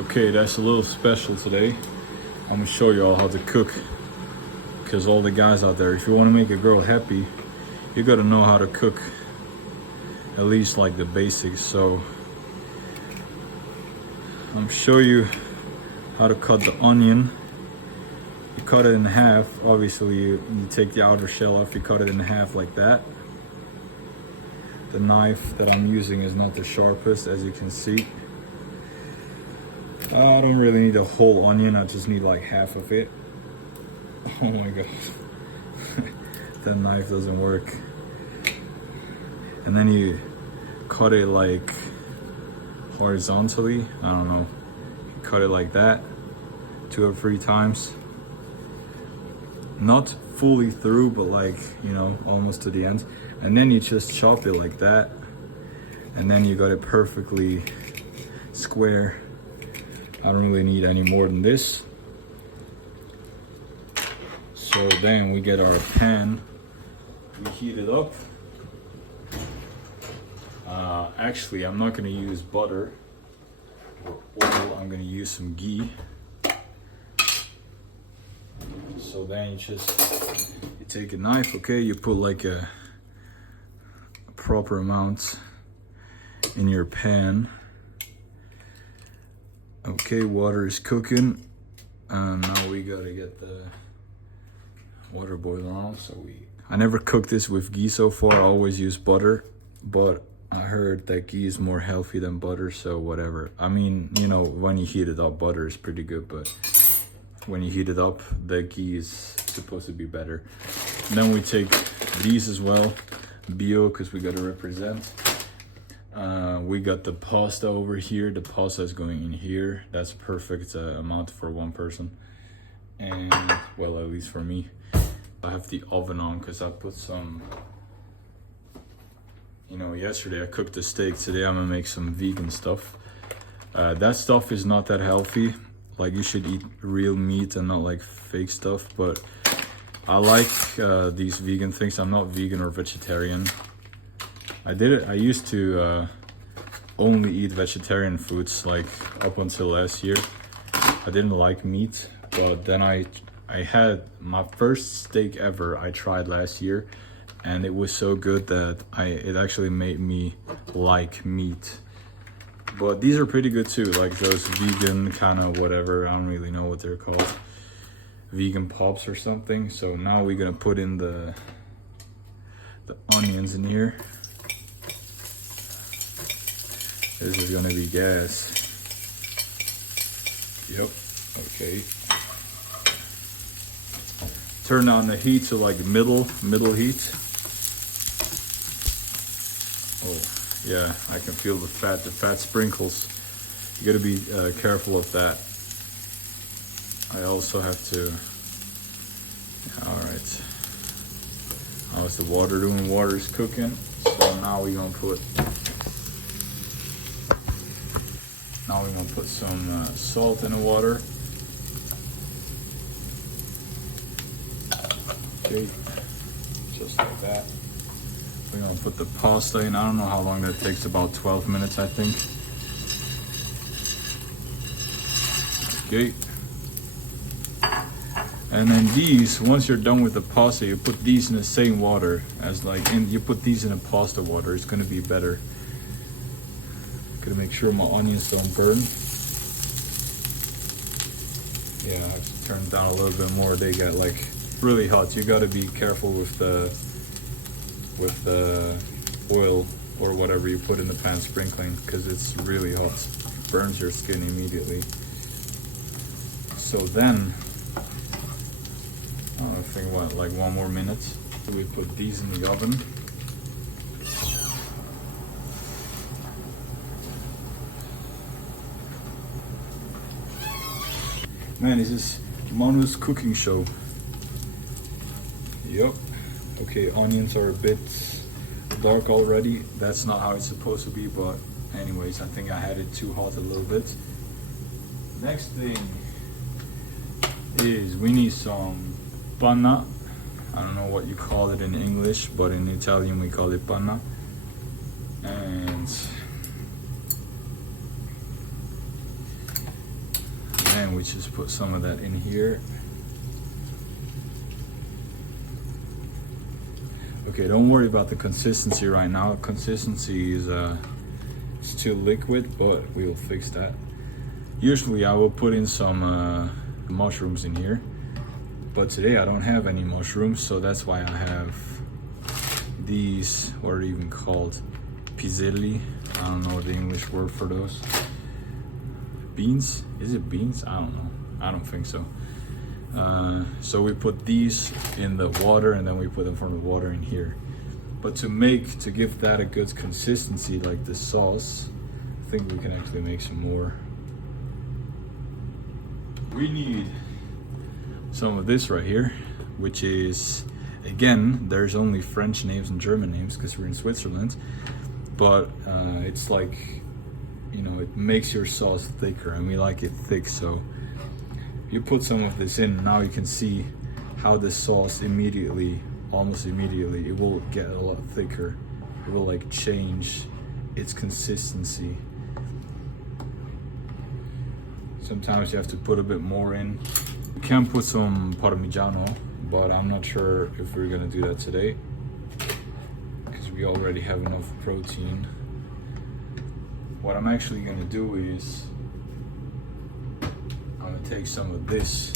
Okay, that's a little special today. I'm gonna show you all how to cook. Because all the guys out there, if you want to make a girl happy, you gotta know how to cook. At least like the basics. So I'm gonna show you how to cut the onion. You cut it in half. Obviously you take the outer shell off, you cut it in half like that. The knife that I'm using is not the sharpest, as you can see. I don't really need a whole onion, I just need like half of it. Oh my god. That knife doesn't work. And then you cut it like horizontally. I don't know. You cut it like that 2 or 3 times. Not fully through, but like, you know, almost to the end. And then you just chop it like that. And then you got it perfectly square. I don't really need any more than this. So then we get our pan, we heat it up. Actually, I'm not gonna use butter or oil, I'm gonna use some ghee. So then you take a knife, okay, you put like a proper amount in your pan. Okay, water is cooking. Now we gotta get the water boiling on. I never cooked this with ghee so far. I always use butter, but I heard that ghee is more healthy than butter, so whatever. I mean, you know, when you heat it up, butter is pretty good, but when you heat it up, the ghee is supposed to be better. And then we take these as well, bio, because we gotta represent. We got the pasta over here. The pasta is going in here. That's perfect amount for one person. And, well, at least for me. I have the oven on because I put some, you know, yesterday I cooked the steak. Today I'm gonna make some vegan stuff. That stuff is not that healthy. Like, you should eat real meat and not like fake stuff. But I like these vegan things. I'm not vegan or vegetarian. I used to only eat vegetarian foods, like up until last year. I didn't like meat, but then I had my first steak ever I tried last year, and it was so good that it actually made me like meat. But these are pretty good too, like those vegan kind of whatever, I don't really know what they're called, vegan pops or something. So now we're gonna put in the onions in here. This is gonna be gas. Yep, okay. Turn on the heat to like middle heat. Oh, yeah, I can feel the fat sprinkles. You gotta be careful of that. I also have to, all right. How's the water doing? Water's cooking. So now we're gonna put some salt in the water. Okay, just like that. We're gonna put the pasta in. I don't know how long that takes, about 12 minutes, I think. Okay. And then these, once you're done with the pasta, you put these in the same water as you put these in the pasta water. It's gonna be better. Gotta make sure my onions don't burn. Yeah, I have to turn it down a little bit more. They get like really hot. You gotta be careful with the oil or whatever you put in the pan sprinkling, because it's really hot. It burns your skin immediately. So then, I think what, like 1 more minute. So we put these in the oven. Man, is this Manu's cooking show? Yep. Okay, onions are a bit dark already. That's not how it's supposed to be, but anyways, I think I had it too hot a little bit. Next thing is we need some panna. I don't know what you call it in English, but in Italian we call it panna. And then we just put some of that in here. Okay, don't worry about the consistency right now. Consistency is it's too liquid, but we will fix that. Usually I will put in some mushrooms in here, but today I don't have any mushrooms, so that's why I have these, what are they even called? Piselli. I don't know the English word for those. Beans? Is it beans? I don't know. I don't think so. So we put these in the water, and then we put them from the water in here. But to give that a good consistency, like the sauce, I think we can actually make some more. We need some of this right here, which is, again, there's only French names and German names because we're in Switzerland, but it's like, you know, it makes your sauce thicker, and we like it thick. So you put some of this in, now you can see how the sauce immediately, almost immediately, it will get a lot thicker. It will like change its consistency. Sometimes you have to put a bit more in. You can put some Parmigiano, but I'm not sure if we're gonna do that today because we already have enough protein. What I'm actually gonna do is I'm gonna take some of this.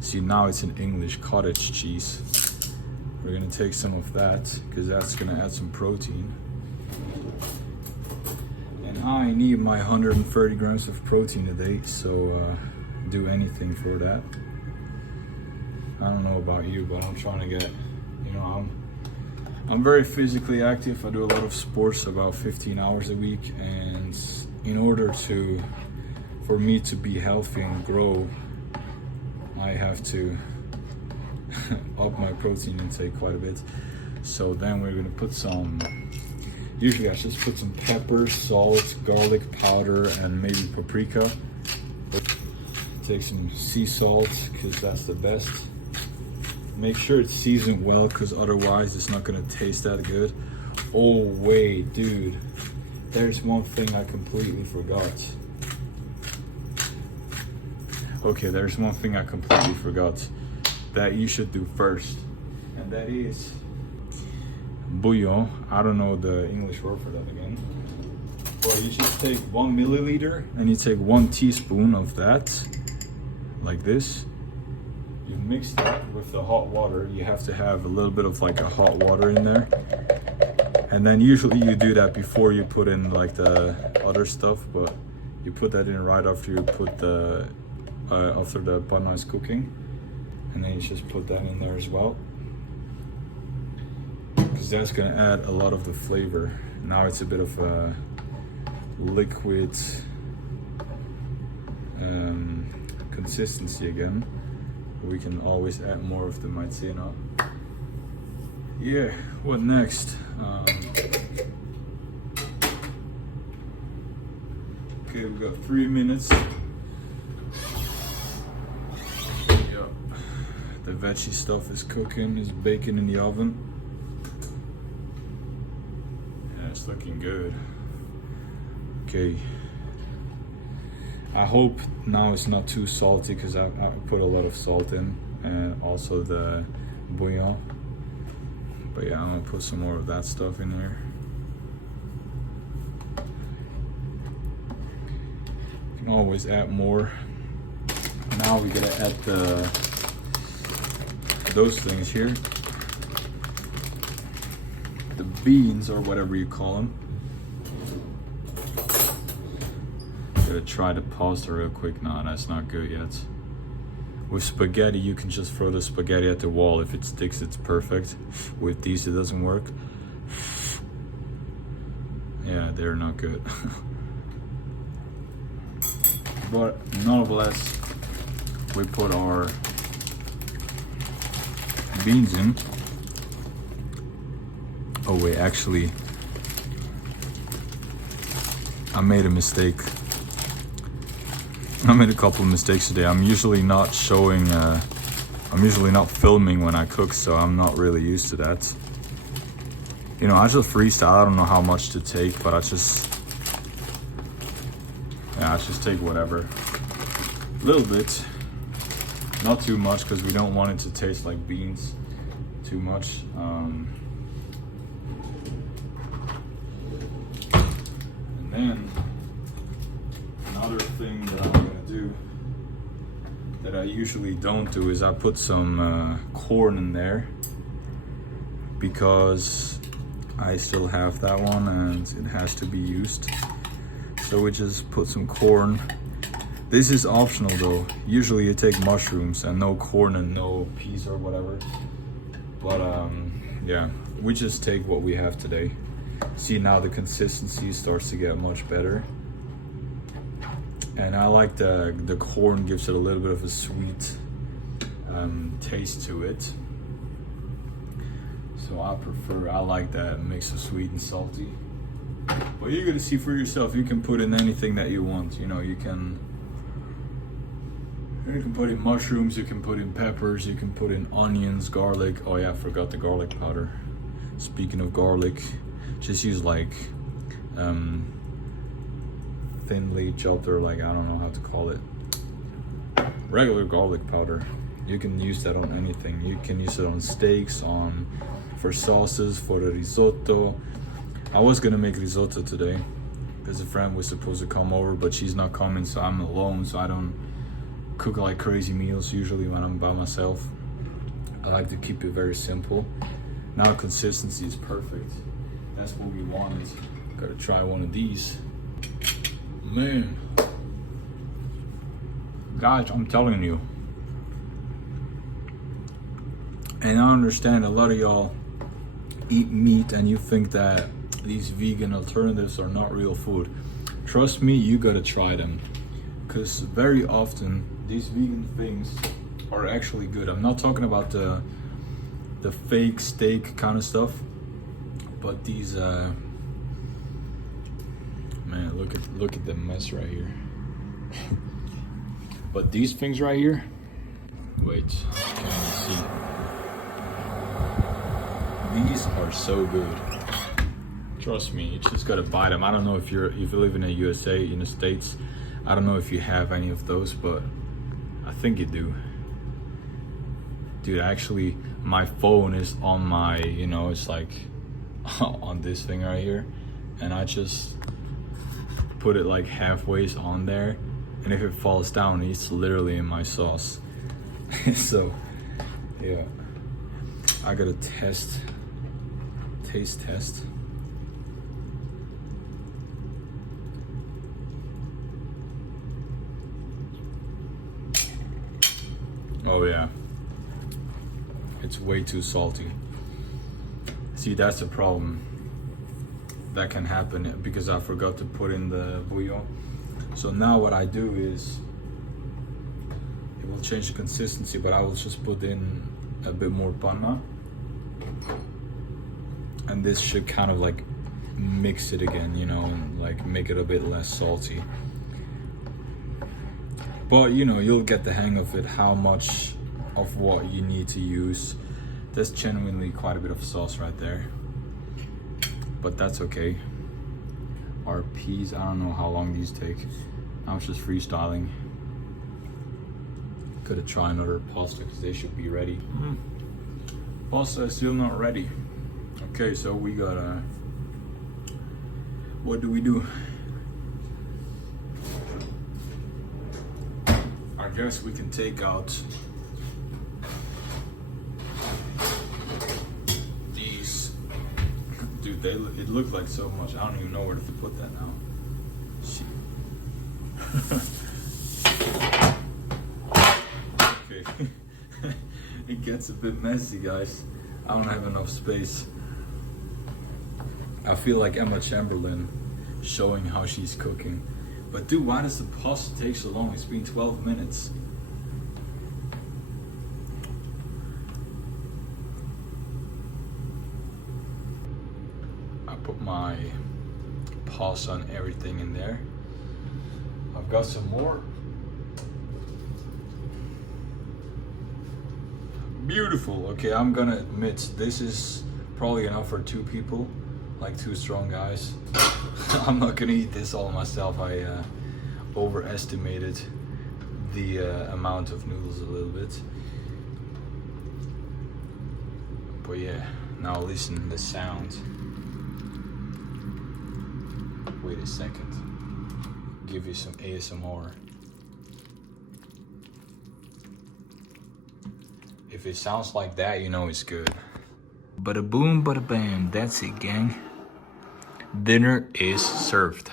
See, now it's in English, cottage cheese. We're gonna take some of that because that's gonna add some protein. And I need my 130 grams of protein a day, so do anything for that. I don't know about you, but I'm trying to get, you know, I'm very physically active. I do a lot of sports, about 15 hours a week, and in order for me to be healthy and grow, I have to up my protein intake quite a bit. So then we're gonna put some, usually I just put some pepper, salt, garlic powder, and maybe paprika. Take some sea salt, because that's the best. Make sure it's seasoned well, because otherwise it's not gonna taste that good. Oh wait, dude, there's one thing I completely forgot. Okay, there's one thing I completely forgot that you should do first, and that is bouillon. I don't know the English word for that again. But you just take 1 milliliter and you take 1 teaspoon of that, like this. You mix that with the hot water. You have to have a little bit of like a hot water in there. And then usually you do that before you put in like the other stuff, but you put that in right after you put the after the panna is cooking, and then you just put that in there as well, because that's gonna add a lot of the flavor. Now it's a bit of a liquid consistency again. We can always add more of the maizena. Yeah, what next? Okay, we got 3 minutes. The veggie stuff is cooking, is baking in the oven. Yeah, it's looking good. Okay. I hope now it's not too salty, because I put a lot of salt in, and also the bouillon. But yeah, I'm gonna put some more of that stuff in here. You can always add more. Now we gotta add those things here, the beans or whatever you call them. Gotta try the pasta real quick. No, that's not good yet. With spaghetti, you can just throw the spaghetti at the wall. If it sticks, it's perfect. With these, it doesn't work. Yeah, they're not good. But nonetheless, we put our beans in. Oh wait, actually, I made a mistake. I made a couple of mistakes today. I'm usually not showing, I'm usually not filming when I cook, so I'm not really used to that. You know, I just freestyle. I don't know how much to take, but I just take whatever. A little bit, not too much, because we don't want it to taste like beans too much. And then another thing that I'm gonna do that I usually don't do is I put some corn in there, because I still have that one and it has to be used. So we just put some corn. This is optional though. Usually you take mushrooms and no corn and no peas or whatever. But yeah, we just take what we have today. See, now the consistency starts to get much better. And I like the corn gives it a little bit of a sweet taste to it. So I like that mix of sweet and salty. But you're gonna see for yourself, you can put in anything that you want. You know, you can put in mushrooms, you can put in peppers, you can put in onions, garlic. Oh yeah, I forgot the garlic powder. Speaking of garlic, just use like thinly chopped, or like, I don't know how to call it, regular garlic powder. You can use that on anything. You can use it on steaks, for sauces, for the risotto. I was gonna make risotto today because a friend was supposed to come over, but she's not coming, so I'm alone, so I don't cook like crazy meals usually when I'm by myself. I like to keep it very simple. Now consistency is perfect. That's what we wanted. Gotta try one of these. Man, guys, I'm telling you. And I understand a lot of y'all eat meat and you think that these vegan alternatives are not real food. Trust me, you gotta try them, because very often these vegan things are actually good. I'm not talking about the fake steak kind of stuff, but these man, look at the mess right here. But these things right here, wait, can you see? These are so good. Trust me, you just gotta buy them. I don't know if you live in the USA, in the States. I don't know if you have any of those, but I think you do. Dude, actually, my phone is on my, it's like on this thing right here, and I just put it like halfway on there, and if it falls down, it's literally in my sauce. So, yeah, I gotta taste test. Oh yeah, it's way too salty. See, that's the problem. That can happen because I forgot to put in the bouillon. So now what I do is, it will change the consistency, but I will just put in a bit more panna. And this should kind of like mix it again, and like make it a bit less salty. But you'll get the hang of it, how much of what you need to use. There's genuinely quite a bit of sauce right there, but that's okay. Our peas, I don't know how long these take. I was just freestyling. Could try another pasta because they should be ready. Pasta is still not ready. Okay, so we gotta, what do we do? I guess we can take out these. Dude, it looked like so much. I don't even know where to put that now. Shit. Okay. It gets a bit messy, guys. I don't have enough space. I feel like Emma Chamberlain showing how she's cooking. But dude, why does the pasta take so long? It's been 12 minutes. I put my pasta and everything in there. I've got some more. Beautiful. Okay, I'm gonna admit this is probably enough for 2 people, like 2 strong guys. I'm not gonna eat this all myself. I overestimated the amount of noodles a little bit. But yeah, now listen to the sound. Wait a second. Give you some ASMR. If it sounds like that, you know it's good. Bada boom, bada bam. That's it, gang. Dinner is served.